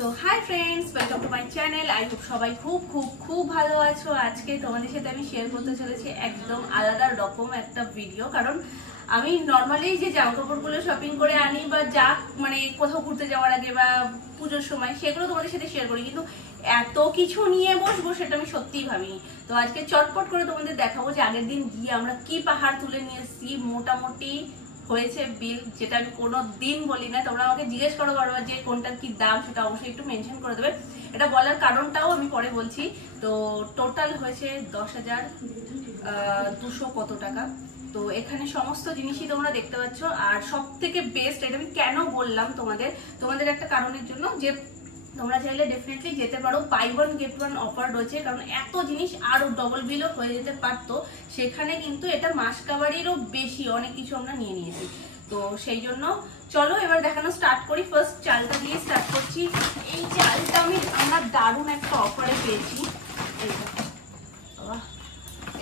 So hi friends, welcome to my channel. I hope সবাই খুব খুব খুব ভালো আছো। আজকে তোমাদের সাথে আমি শেয়ার করতে চলেছি একদম আলাদা রকম একটা ভিডিও। কারণ আমি নর্মালি যে জামা কাপড়গুলো শপিং করে আনি বা যা মানে কোথাও ঘুরতে যাওয়ার আগে বা পুজোর সময় সেগুলো তোমাদের সাথে শেয়ার করি, কিন্তু এত কিছু নিয়ে বসবো সেটা আমি সত্যিই ভাবিনি। তো আজকে চটপট করে তোমাদের দেখাবো যে আগের দিন গিয়ে আমরা কি পাহাড় তুলে নিয়ে এসেছি। মোটামুটি হয়েছে বিল, যেটা আমি কোনো দিন বলি না। তোমরা আমাকে জিজ্ঞেস করো বারবার যে কোনটার কি দাম, সেটা অবশ্যই একটু মেনশন করে দেবে। এটা বলার কারণটাও আমি পরে বলছি। তো টোটাল হয়েছে 10,200 কত টাকা। তো এখানে সমস্ত জিনিসই তোমরা দেখতে পাচ্ছ। আর সব থেকে বেস্ট, এটা আমি কেন বললাম তোমাদের একটা কারণের জন্য, যে তোমরা চাইলে ডেফিনেটলি যেতে পারো। Buy one get one offer রয়েছে, কারণ এত জিনিস আরো ডবল বিলও হয়ে যেতে পারতো। সেখানে কিন্তু এটা মাস কাভারেরও বেশি অনেক কিছু আমরা নিয়ে নিয়েছি। তো সেই জন্য চলো এবার দেখানো স্টার্ট করি। ফার্স্ট চালটা দিয়ে স্টার্ট করছি। এই চালটা আমরা দারুণ একটা অফারে পেয়েছি।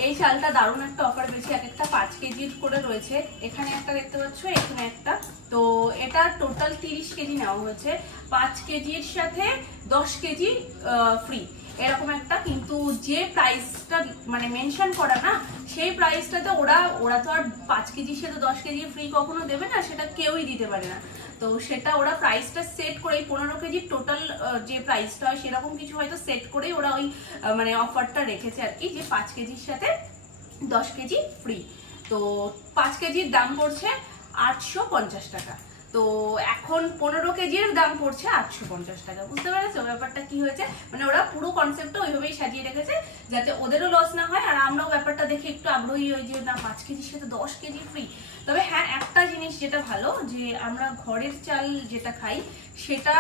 এই চালটা দারুণ একটা অফার পেয়েছি। এক একটা 5 কেজির করে রয়েছে। এখানে একটা দেখতে পাচ্ছ, এখানে একটা। তো এটা টোটাল 30 কেজি নেওয়া হয়েছে। 5 কেজির সাথে 10 কেজি ফ্রি, এরকম একটা। কিন্তু যে প্রাইসটা মানে মেনশন করা না, সেই প্রাইসটাতে ওরা তো আর 5 কেজির সাথে 10 কেজি ফ্রি কখনো দেবে না, সেটা কেউই দিতে পারে না। তো সেটা ওরা প্রাইসটা সেট করে 15 কেজি টোটাল যে প্রাইসটা হয় সেরকম কিছু হয়তো সেট করে ওরা ওই মানে অফারটা রেখেছে আর কি, যে 5 কেজির সাথে 10 কেজি ফ্রি। তো 5 কেজির দাম পড়ছে 850 টাকা। তো এখন 15 কেজির দাম পড়ছে 850 টাকা। বুঝতে পেরেছো ব্যাপারটা কি হয়েছে? মানে ওরা পুরো কনসেপ্টটা ওইভাবেই সাজিয়ে রেখেছে যাতে ওদেরও লস না হয় আর আমরাও ব্যাপারটা দেখে একটু আগ্রহী হই যে না 5 কেজির সাথে 10 কেজি ফ্রি। তবে হ্যাঁ, একটা জিনিস যেটা ভালো, যে আমরা ঘরের চাল যেটা খাই সেটা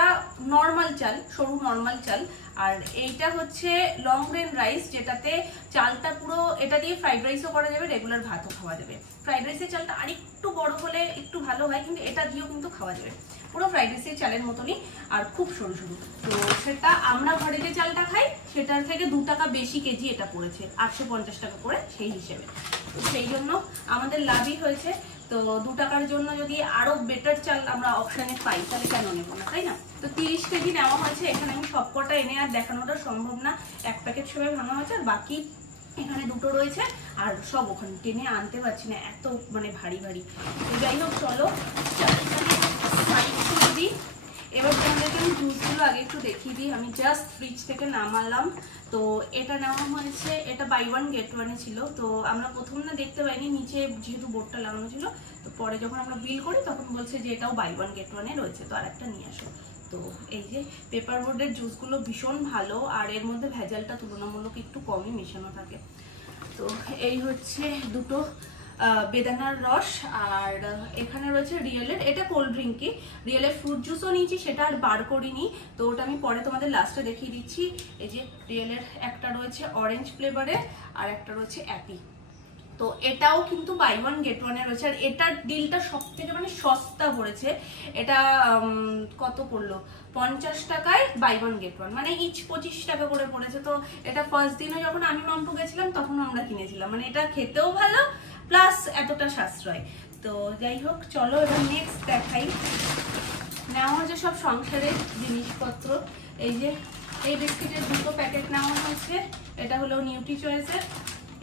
নর্মাল চাল, সরু নর্মাল চাল। আর এইটা হচ্ছে লং গ্রেন রাইস, যেটাতে চালটা পুরো, এটা দিয়ে ফ্রাইড রাইসও করা যাবে, রেগুলার ভাতও খাওয়া যাবে। ফ্রাইড রাইসের চালটা আরেকটু বড় হলে একটু ভালো হয়, কিন্তু এটা দিয়েও কিন্তু খাওয়া যাবে। পুরো ফ্রাইড রাইসের চালের মতনই, আর খুব সরু সরু। তো সেটা আমরা ঘরে যে চালটা খাই সেটার থেকে 2 টাকা বেশি কেজি এটা পড়েছে, 850 টাকা করে সেই হিসেবে। তো সেই জন্য আমাদের লাভই হয়েছে। তো 2 টাকার জন্য যদি আরো বেটার চাল আমরা অপশনে পাই তাহলে কেন নেবো না, তাই না? তো 30 কেজি নেওয়া হয়েছে। এখানে আমি সবকটা এনে আর দেখানোটা সম্ভব না, এক প্যাকেট সবাই ভাঙা হয়েছে, আর বাকি এখানে দুটো রয়েছে। আর সব ওখানে টেনে আনতে পারছি না, এত মানে ভারী ভারী। তো যাই হোক, চলো এবার তোমাদেরকে আমি জুসগুলো আগে একটু দেখিয়ে দিই। আমি জাস্ট ফ্রিজ থেকে নামালাম। তো এটা নেওয়া হয়েছে, এটা বাই ওয়ান গেট ওয়ানে ছিল। তো আমরা প্রথম না দেখতে পাইনি, নিচে যেহেতু বোর্ডটা লাগানো ছিল। তো পরে যখন আমরা বিল করি তখন বলছে যে এটাও বাই ওয়ান গেট ওয়ানে রয়েছে, তো আরেকটা নিয়ে আসো। তো এই যে পেপার বোর্ডের জুসগুলো ভীষণ ভালো, আর এর মধ্যে ভেজালটা তুলনামূলক একটু কমই মেশানো থাকে। তো এই হচ্ছে দুটো বেদানার রস, আর এখানে রয়েছে রিয়েলের, এটা কোল্ড ড্রিঙ্কই। রিয়েলের ফ্রুট জুসও নিয়েছি, সেটা আর বার করিনি, তো ওটা আমি পরে তোমাদের লাস্টে দেখিয়ে দিচ্ছি। এই যে রিয়েলের একটা রয়েছে অরেঞ্জ ফ্লেভারে, আর একটা রয়েছে অ্যাপি। তো এটাও কিন্তু বাই ওয়ান গেট ওয়ানে রয়েছে। আর এটার ডিলটা সব থেকে মানে সস্তা পড়েছে। এটা কত পড়লো, 50 টাকায় বাই ওয়ান গেট ওয়ান, মানে ইচ 25 টাকা করে পড়েছে। তো এটা ফার্স্ট দিনে যখন আমি মাম্পু গেছিলাম তখন আমরা কিনেছিলাম। মানে এটা খেতেও ভালো প্লাস এতটা সাশ্রয়। তো যাই হোক, চলো এবার নেক্সট দেখাই। নেওয়া হয়েছে সব সংসারের জিনিসপত্র। এই যে এই বিস্কিটের দুটো প্যাকেট নেওয়া হয়েছে। এটা হলো নিউট্রি চয়েসের,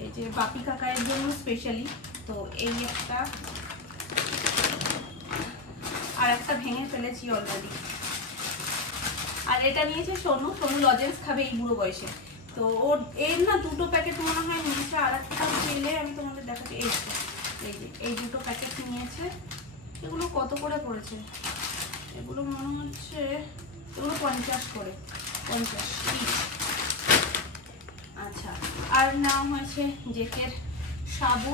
এই যে বাপি কাকায়ের জন্য স্পেশালি। তো এই একটা, আর একটা ভেঙে ফেলেছি অলরেডি। আর এটা নিয়েছে সোনু লজেন্স খাবে এই বুড়ো বয়সে। তো ওর এর না দুটো প্যাকেট মনে হয় নিয়েছে, আর একটা পেলে আমি তোমাদের দেখাচ্ছি। এই যে এই দুটো প্যাকেট নিয়েছে। এগুলো কত করে পড়েছে? এগুলো মনে হচ্ছে এগুলো 50 করে, 50 ইচ। আচ্ছা, আর নেওয়া হয়েছে জেকের সাবু।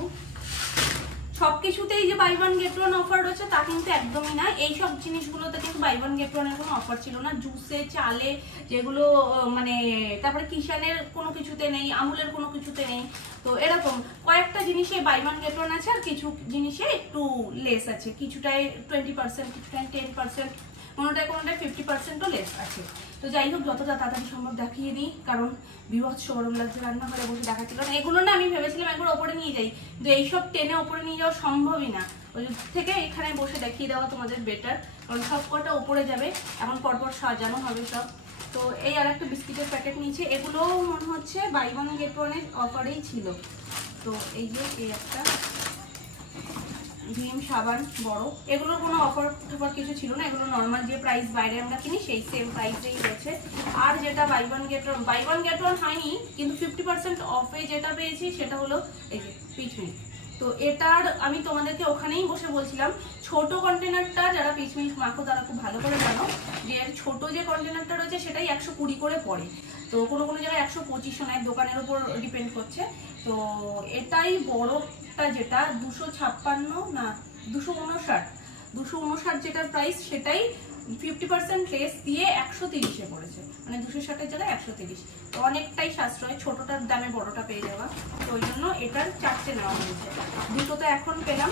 সবকিছুতেই যে buy one get one offer রয়েছে তা কিন্তু একদমই না। এইসব জিনিসগুলোতে কিন্তু বাই ওয়ান গেট ওয়ানের কোনো অফার ছিল না। জুসে, চালে যেগুলো মানে, তারপরে কিষানের কোনো কিছুতে নেই, আমুলের কোনো কিছুতে নেই। তো এরকম কয়েকটা জিনিসে বাই ওয়ান গেট ওয়ান আছে, আর কিছু জিনিসে একটু লেস আছে। কিছুটায় 20%, কিছুটায় 10%, কোনোটায় 50%ও লেস আছে। তো যাই হোক, যতটা তাড়াতাড়ি সম্ভব দেখিয়ে দিই, কারণ বিভৎস গরম লাগছে, রান্নাঘরে বসে দেখাচ্ছি। কারণ এগুলো না আমি ভেবেছিলাম একবার ওপরে নিয়ে যাই, কিন্তু এইসব টেনে ওপরে নিয়ে যাওয়া সম্ভবই না। ওই থেকে এখানে বসে দেখিয়ে দেওয়া তোমাদের বেটার, কারণ সব কটা উপরে যাবে, এখন পরপর সাজানো হবে সব। তো এই আর একটা বিস্কিটের প্যাকেট নিয়েছি, এগুলো মনে হচ্ছে বাই ওয়ান গেট ওয়ানের অফারেই ছিল। তো এই যে এই একটা ভিম সাবান বড়, এগুলোর কোনো অফার টফার কিছু ছিল না, এগুলো নর্মাল যে প্রাইস বাইরে আমরা কিনি সেই সেম প্রাইসেই রয়েছে। আর যেটা বাই ওয়ান গেট ওয়ান হয়নি, কিন্তু 50% অফে যেটা পেয়েছি সেটা হলো এই যে পিচ মিল্ক। তো এটার আমি তোমাদেরকে ওখানেই বসে বলছিলাম, ছোট কন্টেনারটা যারা পিচ মিল্ক মাখো তারা খুব ভালো করে জানো যে ছোট যে কন্টেনারটা রয়েছে সেটাই 120 করে পড়ে। তো কোনো কোনো জায়গায় 125 নেয়, দোকানের উপর ডিপেন্ড করছে। তো এটাই বড়টা যেটা 256 না 259 যেটার প্রাইস, সেটাই 50% লেস দিয়ে 130-এ পড়েছে, মানে 260-এর জায়গায় 130। তো অনেকটাই সাশ্রয়, ছোটটার দামে বড়টা পেয়ে যাওয়া। তো ওই জন্য এটার 4টে নেওয়া হয়েছে। দুটো তো এখন পেলাম,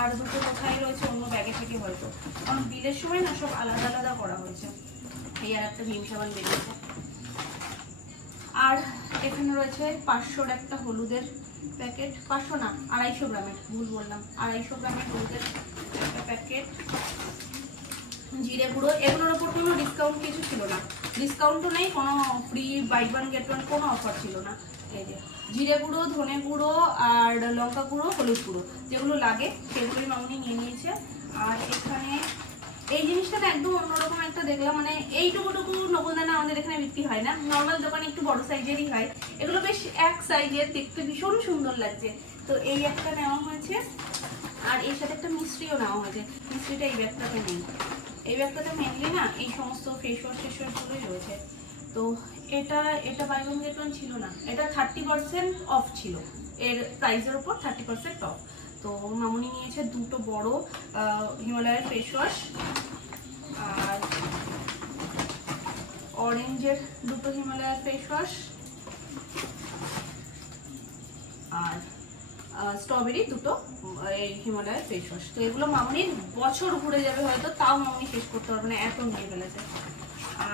আর দুটো কোথায় রয়েছে অন্য ব্যাগে থেকে হয়তো, কারণ বিলের সময় না সব আলাদা আলাদা করা হয়েছে। এই আর একটা ভিম সাবান বেরিয়েছে। আর এখানে রয়েছে 500-র একটা হলুদের প্যাকেট, 500 না 250 গ্রামের, ভুল বললাম, 250 গ্রামের হলুদের একটা প্যাকেট। জিরে গুঁড়ো, এগুলোর ওপর কোনো ডিসকাউন্ট কিছু ছিল না, ডিসকাউন্টও নেই, কোনো free buy one get one কোনো অফার ছিল না। এই যে জিরে গুঁড়ো, ধনে গুঁড়ো আর লঙ্কা গুঁড়ো, হলুদ গুঁড়ো যেগুলো লাগে সেগুলোই মামনি নিয়ে নিয়েছে। আর এখানে এই জিনিসটা না একদম অন্যরকম একটা দেখলাম, মানে এইটুকু নকুলদানা আমাদের এখানে বিক্রি হয় না, নর্মাল দোকানে একটু বড় সাইজেরই হয়, এগুলো বেশ এক সাইজের, দেখতে ভীষণ সুন্দর লাগছে। তো এই একটা নেওয়া হয়েছে, আর এর সাথে একটা মিষ্টিও নেওয়া হয়েছে। মিষ্টিটা এই ব্যাগটাতে নেই, এই ব্যাগটাতে মেনলি না এই সমস্ত ফেস ওয়াশ গুলোই রয়েছে। তো এটা বাই ওয়ান গেট ওয়ান ছিল না, এটা 30% অফ ছিল, এর প্রাইসের উপর 30% অফ। তো মামুনি নিয়েছে দুটো বড় হিমালয়ের ফেস ওয়াশ, আর অরেঞ্জের দুটো হিমালয়ের ফেস ওয়াশ, আর স্ট্রবেরি দুটো এই হিমালয়ের ফেস ওয়াশ। তো এগুলো মামুনির বছর ঘুরে যাবে হয়তো, তাও মামুনি শেষ করতে পারবে না, এত নিয়ে ফেলেছে।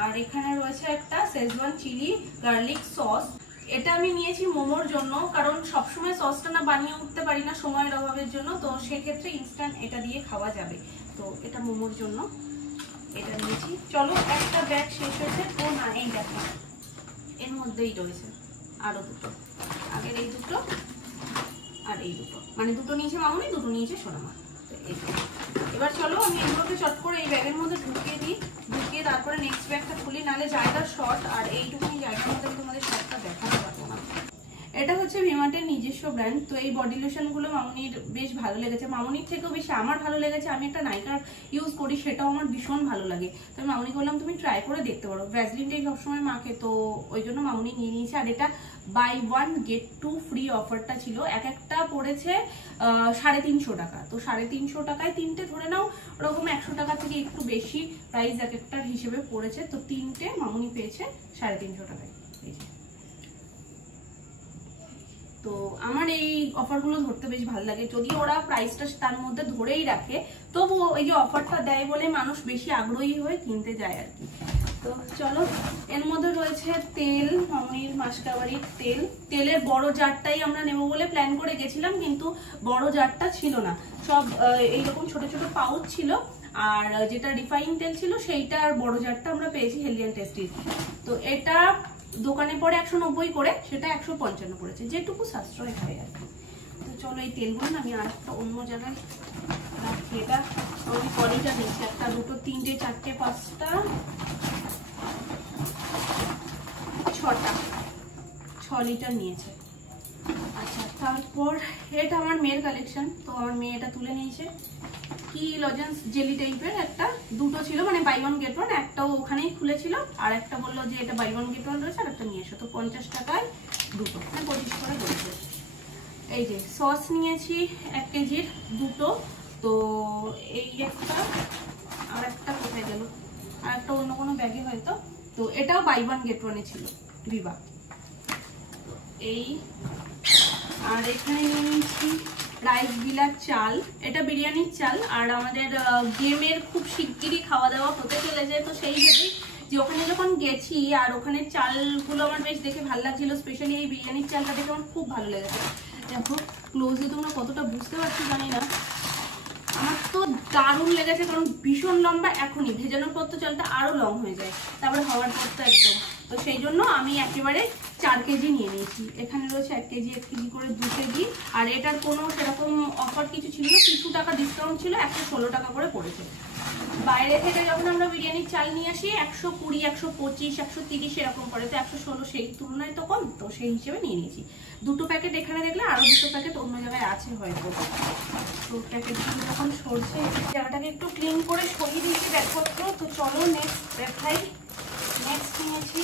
আর এখানে রয়েছে একটা শেজওয়ান চিলি গার্লিক সস, এটা আমি নিয়েছি মোমোর জন্য, কারণ সবসময় সসটা না বানিয়ে উঠতে পারি না সময়ের অভাবের জন্য, তো সেক্ষেত্রে ইনস্ট্যান্ট এটা দিয়ে খাওয়া যাবে। তো এটা মোমোর জন্য এটা নিয়েছি। চলো একটা ব্যাগ শেষ হয়েছে, তো না এই দেখো এর মধ্যেই রয়েছে আরো দুটো, আগের এই দুটো আর এই দুটো, মানে দুটো নিয়েছে মামুনি, দুটো নিয়েছে সোনামা। তো এই এবার চলো আমি এগুলোকে চট করে এই ব্যাগের মধ্যে ঢুকিয়ে দিই, ঢুকিয়ে তারপরে নেক্সট ব্যাগটা খুলি, নাহলে জায়গা শর্ট, আর এইটুকুনি জায়গার মধ্যে তোমাদের শর্টটা দেখাতে পারবো না। এটা হচ্ছে ভিমার্টের নিজস্ব ব্র্যান্ড। তো এই বডি লোশনগুলো মামুনির বেশ ভালো লেগেছে, মামুনির থেকেও বেশি আমার ভালো লেগেছে। আমি একটা নাইকার ইউজ করি, সেটাও আমার ভীষণ ভালো লাগে। তো আমি মামুনি বললাম তুমি ট্রাই করে দেখতে পারো, ভ্যাসলিনটাই সবসময় মাখে, তো ওই জন্য মামুনি নিয়ে নিয়েছে। আর এটা buy one get two free অফারটা ছিল, এক একটা পড়েছে 350 টাকা। তো 350 টাকায় তিনটে ধরে নাও, ওরকম 100 টাকা থেকে একটু বেশি প্রাইস এক একটার হিসেবে পড়েছে। তো তিনটে মামুনি পেয়েছে 350 টাকায়। তো আমার এই অফারগুলো ধরতে বেশ ভালো লাগে, যদি ওরা প্রাইসটা তার মধ্যে ধরেই রাখে, তবু ওই যে অফারটা দেয় বলে মানুষ বেশি আগ্রহী হয়ে কিনতে যায় আর কি। তো চলো, এর মধ্যে রয়েছে তেল, মামুনির মাসকাবাড়ির তেল, তেলের বড় জারটাই আমরা নেবো বলে প্ল্যান করে গেছিলাম, কিন্তু বড় জারটা ছিল না, সব এইরকম ছোট ছোট পাউচ ছিল। আর যেটা রিফাইন তেল ছিল সেইটার বড় জারটা আমরা পেয়েছি হেলদি অ্যান্ড টেস্টি। তো এটা দোকানে পড়ে 190 করে, সেটা 155 পড়েছে, যেটুকু সাশ্রয় হয় আর কি। তো চলো এই তেলগুলো না আমি আর একটা অন্য জায়গায় রাখি, এটা আমি কলিটা নিচ্ছি, একটা দুটো তিনটে চারটে পাঁচটা ছটা, 6 লিটার নিয়েছে। আচ্ছা, তারপর এটা আমার মেয়ের কালেকশন, তো আমার মেয়ে এটা তুলে নিয়েছে, কি লজেন্স জেলি টাইপের একটা, দুটো ছিল, মানে বাই ওয়ান গেট ওয়ান, একটাও ওখানেই খুলেছিল, আর একটা বললো যে এটা বাই ওয়ান গেট ওয়ান রয়েছে, আর একটা নিয়ে এসো। তো 50 টাকায় দুটো, মানে 25 করে রয়েছে। এই যে সস নিয়েছি 1 কেজির দুটো, তো এই একটা, আর একটা কোথায় গেল, আর একটা অন্য কোনো ব্যাগে হয়তো। তো এটাও বাই ওয়ান গেট ওয়ানে ছিল, বিবা এই। আর এখানে নিয়ে নিয়েছি রাইস বিলার চাল, এটা বিরিয়ানির চাল, আর আমাদের গেমের খুব শিগগিরই খাওয়া দাওয়া হতে চলেছে, তো সেই ভেবেই যে ওখানে যখন গেছি আর ওখানে চালগুলো আমার বেশ দেখে ভালো লাগছিল, স্পেশালি এই বিরিয়ানির চালটা দেখে আমার খুব ভালো লেগেছে। দেখো ক্লোজে তোমরা কতটা বুঝতে পারছো জানি না, আমার তো দারুণ লেগেছে, কারণ ভীষণ লম্বা। এখনই ভেজানোর পর তো চালটা আরো লং হয়ে যায়, তারপরে হওয়ার পর তো একদম। তো সেই জন্য আমি একেবারে 4 কেজি নিয়ে নিয়েছি। এখানে রয়েছে 1 কেজি 1 কেজি করে 2 কেজি। আর এটার কোনো সেরকম অফার কিছু ছিল না, কিছু টাকা ডিসকাউন্ট ছিল, 116 টাকা করে পড়েছে। বাইরে থেকে যখন আমরা বিরিয়ানির চাল নিয়ে আসি 120, 125, 130 এরকম পড়ে, তো 116 সেই তুলনায় তো কম, তো সেই হিসেবে নিয়ে নিয়েছি। 2টো প্যাকেট এখানে দেখলে, আরো 2টো প্যাকেট অন্য জায়গায় আছে হয়তো। তো প্যাকেটগুলো যখন সরছে, জায়গাটাকে একটু ক্লিন করে সরিয়ে দিয়েছি ব্যাগপত্র। তো চলো নেক্সট দেখাই। নেক্সট নিয়েছি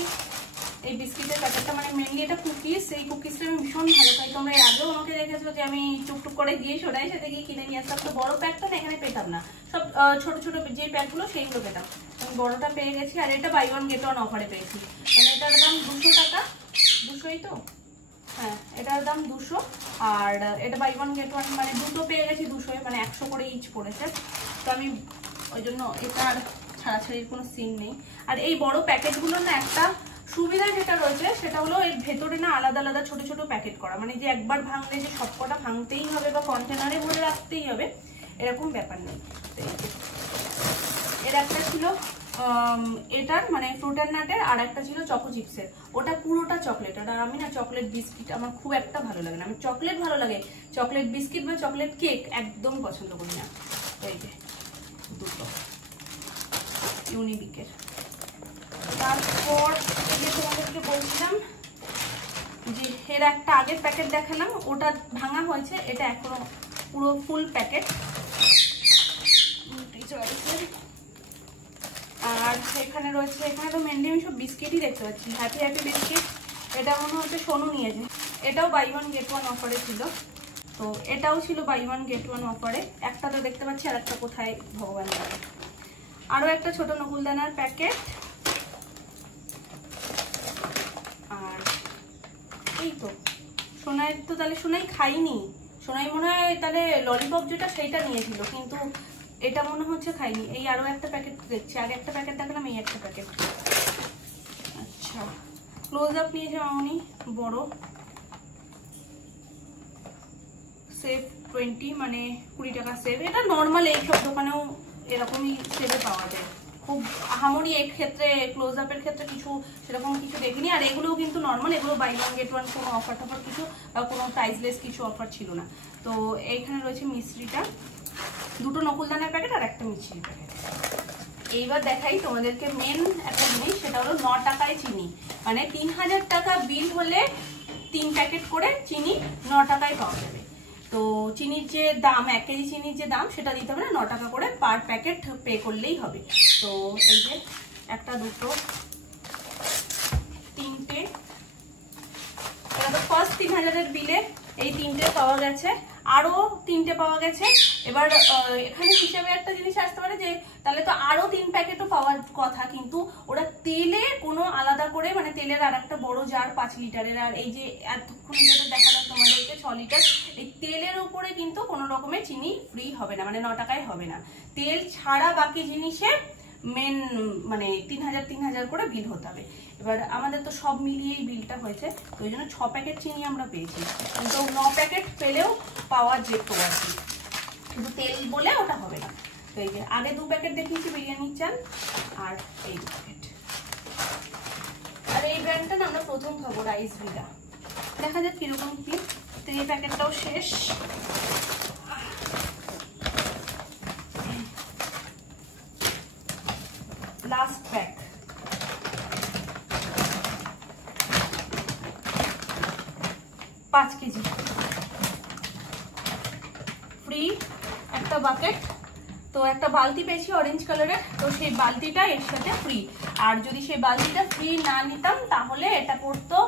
এই বিস্কিটের প্যাকেটটা, মানে মেনলি এটা কুকিজ। এই কুকিজটা আমি ভীষণ ভালো খাই। তোমরা এর আগেও আমাকে দেখেছো যে আমি টুকটুক করে গিয়ে সরাই সাথে গিয়ে কিনে নিয়ে আসতাম। তো বড় প্যাকটা না এখানে পেতাম না, সব ছোট ছোট যে প্যাকগুলো সেইগুলো পেতাম। আমি বড়টা পেয়ে গেছি। আর এটা বাই ওয়ান গেট ওয়ান অফারে পেয়েছি। মানে এটার দাম 200 টাকা, 200ই তো, হ্যাঁ এটার দাম 200। আর এটা বাই ওয়ান গেট ওয়ান, মানে 2টো পেয়ে গেছি 200, মানে 100 করে ইচ পড়েছে। তো আমি ওই জন্য এটার ছাড়াছাড়ির কোনো সিন নেই। আর এই বড় প্যাকেটগুলো না একটা সুবিধা যেটা রয়েছে সেটা হলো এর ভেতরে না আলাদা আলাদা ছোট ছোট প্যাকেট করা, মানে যে একবার ভাঙলে যে সবকটা ভাঙতেই হবে বা কন্টেনারে ভরে রাখতেই হবে এরকম ব্যাপার নেই। এর একটা ছিল এটার মানে ফ্রুট অ্যান্ড নাটের, আর একটা ছিল চকো চিপসের। ওটা পুরোটা চকলেট। আর আমি না চকলেট বিস্কিট আমার খুব একটা ভালো লাগে না। আমি চকলেট ভালো লাগে, চকলেট বিস্কিট বা চকলেট কেক একদম পছন্দ করি না। এই যে 2টো ইউনিবিকের। তারপর এই যে তোমাদেরকে বলছিলাম যে এর একটা আগের প্যাকেট দেখালাম, ওটা ভাঙা হয়েছে। এটা এখনো পুরো ফুল প্যাকেট। আর এখানে রয়েছে, এখানে তো মেনলি আমি সব বিস্কিটই দেখতে পাচ্ছি। হ্যাপি হ্যাপি বিস্কিট, এটা মনে হচ্ছে সোনু নিয়েছে। এটাও বাই ওয়ান গেট ওয়ান অফারে ছিল। তো এটাও ছিল বাই ওয়ান গেট ওয়ান অফারে। একটা তো দেখতে পাচ্ছি, আর একটা কোথায় ভগবান জানে। আরো একটা ছোট নকুলদানার প্যাকেট। আর এই তো সোনাই, তো তাহলে সোনাই খাইনি। সোনাই মনে হয় তাহলে ললিপপ যেটা সেইটা নিয়েছিল, কিন্তু এটা মনে হচ্ছে খাইনি। এই আরো একটা প্যাকেট দেখছি, আগে একটা প্যাকেট দেখলাম, এই একটা প্যাকেট। আচ্ছা ক্লোজ আপ নিয়েছে মামনি বড় সেভ 20, মানে 20 টাকা সেভ। এটা নর্মাল এইসব দোকানেও এরকমই সেভে পাওয়া যায়। খুব আহামরি এই ক্ষেত্রে ক্লোজ আপের ক্ষেত্রে কিছু সেরকম কিছু দেখিনি। আর এগুলোও কিন্তু নর্মাল, এগুলো বাই ওয়ান গেট ওয়ান, কোনো অফার টফার কিছু বা কোনো প্রাইসলেস কিছু অফার ছিল না। তো এইখানে রয়েছে মিশ্রিটা, 2টো নকুলদানার প্যাকেট আর একটা মিষ্টির প্যাকেট। এইবার দেখাই তোমাদেরকে মেন একটা জিনিস, সেটা হলো 9 টাকায় চিনি। মানে 3000 টাকা বিল হলে 3 প্যাকেট করে চিনি 9 টাকায় পাওয়া যাবে। তো চিনির যে দাম, 1 কেজি চিনির যে দাম সেটা দিতে হবে না, 9 টাকা করে পার প্যাকেট পে করলেই হবে। তো এই যে 1, 2, 3টে, এটা তো ফার্স্ট 3000-এর বিলে এই 3টে পাওয়া গেছে, আরো 3টে পাওয়া গেছে। এবার এখানে হিসেবে একটা জিনিস আসতে পারে যে তাহলে তো আরো 3 প্যাকেটও পাওয়ার কথা, কিন্তু ওরা তেলে কোনো আলাদা করে, মানে তেলের আর একটা বড় জার 5 লিটারের, আর এই যে এতক্ষণ যেটা দেখালাম তোমাদেরকে 6 লিটার, এই তেলের উপরে কিন্তু কোনো রকমের চিনি ফ্রি হবে না, মানে 9 টাকায় হবে না। তেল ছাড়া বাকি জিনিসে মেন মানে 3000 করে বিল হতে হবে। এবার আমাদের তো সব মিলিয়েই বিলটা হয়েছে, তো ওই জন্য 6 প্যাকেট চিনি আমরা পেয়েছি, কিন্তু 9 প্যাকেট পেলেও পাওয়া যেত আর কি, কিন্তু তেল বলে ওটা হবে না। তো এই যে আগে 2 প্যাকেট দেখিয়েছি বিরিয়ানির চাল, আর এই 2 প্যাকেট। আর এই ব্র্যান্ডটা না আমরা প্রথম খাবো, রাইস ভিলা। দেখা যাক কিরকম কি। তো এই প্যাকেটটাও শেষ। লাস্ট প্যাক, পাঁচ কেজি ফ্রি একটা বাকেট। তো একটা বালতি পেয়েছি অরেঞ্জ কালারের, তো সেই বালতিটা এর সাথে ফ্রি। আর যদি সেই বালতিটা ফ্রি না নিতাম তাহলে এটা পড়তো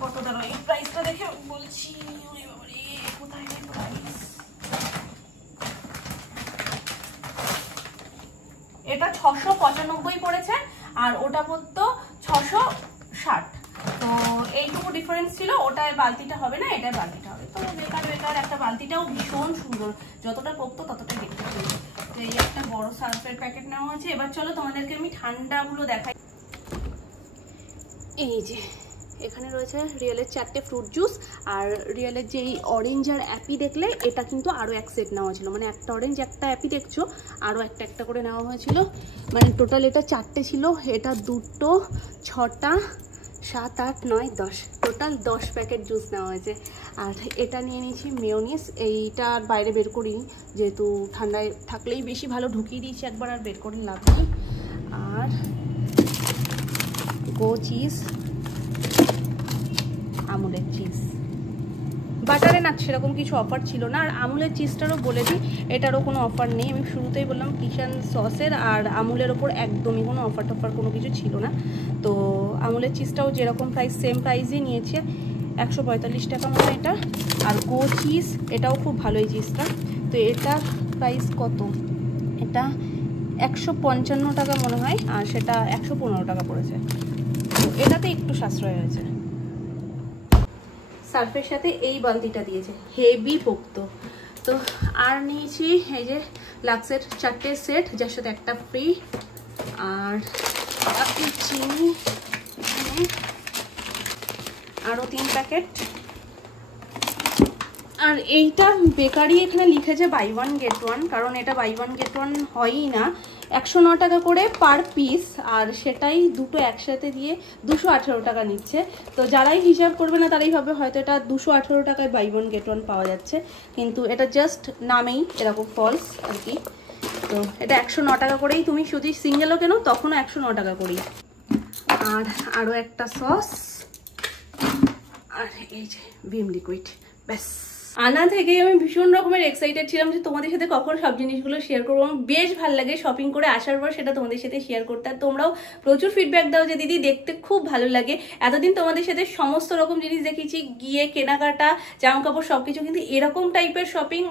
কত টাকা, এই প্রাইসটা দেখে বলছি, কোথায় প্রাইস, এটা 695 পড়েছে, আর ওটা পড়তো 660। তো এইটুকু ডিফারেন্স ছিল, ওটার বালতিটা হবে না, এটার বালতিটা হবে। তো বেকার বেকার, একটা বালতিটাও ভীষণ সুন্দর, যতটা পড়তো ততটাই দেখতে সুন্দর। তো এই একটা বড় সার্ফের প্যাকেট নেওয়া হয়েছে। এবার চলো তোমাদেরকে আমি ঠান্ডাগুলো দেখাই। এই যে এখানে রয়েছে রিয়েলের 4টে ফ্রুট জুস, আর রিয়েলের যেই অরেঞ্জ আর অ্যাপি দেখলে এটা কিন্তু আরও এক সেট নেওয়া ছিল, মানে একটা অরেঞ্জ একটা অ্যাপি দেখছো, আরও একটা একটা করে নেওয়া হয়েছিল, মানে টোটাল এটা 4টে ছিল, এটা 2টো 6টা 7 8 9 10, টোটাল 10 প্যাকেট জুস নেওয়া হয়েছে। আর এটা নিয়ে নিয়েছি মেয়োনিজ, এইটা আর বাইরে বের করিনি যেহেতু ঠান্ডায় থাকলেই বেশি ভালো, ঢুকিয়ে দিয়েছি একবার, আর বের করে লাভ নেই। আর গো চিজ, আমুলের চিজ, বাটারে না সেরকম কিছু অফার ছিল না, আর আমুলের চিজটারও বলে দিই এটারও কোনো অফার নেই, আমি শুরুতেই বললাম কিষান সসের আর আমুলের ওপর একদমই কোনো অফার টফার কোনো কিছু ছিল না। তো আমুলের চিজটাও যেরকম প্রাইস সেম প্রাইসই নিয়েছে, 145 টাকা মনে এটা। আর গো চিজ এটাও খুব ভালো এই চিজটা, তো এটার প্রাইস কত, এটা 155 টাকা মনে হয়, আর সেটা 115 টাকা পড়েছে, তো এটাতে একটু সাশ্রয় হয়েছে। সার্ফের সাথে এই বালতিটা দিয়েছে, হেভি পোক্ত। তো আর নিয়েছি এই যে লাক্সের 4টে সেট, যার সাথে একটা ফ্রি, আর বাকি চিনি আরও 3 প্যাকেট। আর এইটা বেকারি এখানে লিখেছে বাই 1 গেট 1, কারণ এটা বাই 1 গেট 1 হয়ই না, 109 টাকা করে পার পিস, আর সেটাই দুটো একসাথে দিয়ে 218 টাকা নিচ্ছে। তো যারাই হিসাব করবে না তারাই ভাবে হয়তো এটা 218 টাকায় বাই 1 গেট 1 পাওয়া যাচ্ছে, কিন্তু এটা জাস্ট নামেই এরকম ফলস আর কি। তো এটা 109 টাকা করেই, তুমি শুধু সিঙ্গেলও কেন তখনও 109 টাকা করেই। আর আরও একটা সস, আর এই যে ভিম লিকুইড, ব্যাস। আনা থেকে আমি ভীষণ রকমের এক্সাইটেড ছিলাম যে তোমাদের সাথে কখন সব জিনিসগুলো শেয়ার করবো, আমার বেশ ভালো লাগে শপিং করে আসার পর সেটা তোমাদের সাথে শেয়ার করতে, আর তোমরাও প্রচুর ফিডব্যাক দাও যে দিদি দেখতে খুব ভালো লাগে। এতদিন তোমাদের সাথে সমস্ত রকম জিনিস দেখেছি, গিয়ে কেনাকাটা, জামা কাপড় সবকিছু, কিন্তু এরকম টাইপের শপিং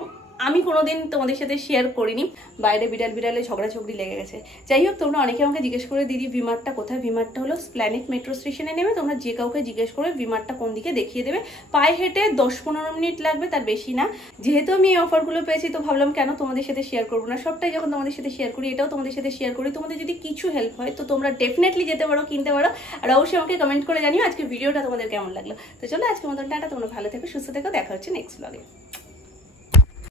আমি কোনোদিন তোমাদের সাথে শেয়ার করিনি। বাইরে বিড়ালে ঝগড়াঝগড়ি লেগে গেছে। যাই হোক, তোমরা অনেকে আমাকে জিজ্ঞেস করে দিদি ভিমার্টটা কোথায়, ভিমার্টটা হলো স্প্ল্যানেট মেট্রো স্টেশনে নেমে তোমরা যে কাউকে জিজ্ঞেস করে ভিমার্টটা কোন দিকে দেখিয়ে দেবে, পায়ে হেঁটে 10-15 মিনিট লাগবে, তার বেশি না। যেহেতু আমি এই অফারগুলো পেয়েছি তো ভাবলাম কেন তোমাদের সাথে শেয়ার করবো না, সবটাই যখন তোমাদের সাথে শেয়ার করি এটাও তোমাদের সাথে শেয়ার করি। তোমাদের যদি কিছু হেল্প হয় তো তোমরা ডেফিনেটলি যেতে পারো, কিনতে পারো, আর অবশ্যই আমাকে কমেন্ট করে জানিও আজকে ভিডিওটা তোমাদের কেমন লাগলো। তো চলো আজকের মতন টাটা, তোমরা ভালো থেকো, সুস্থ থেকো, দেখা হচ্ছে নেক্সট ব্লগে।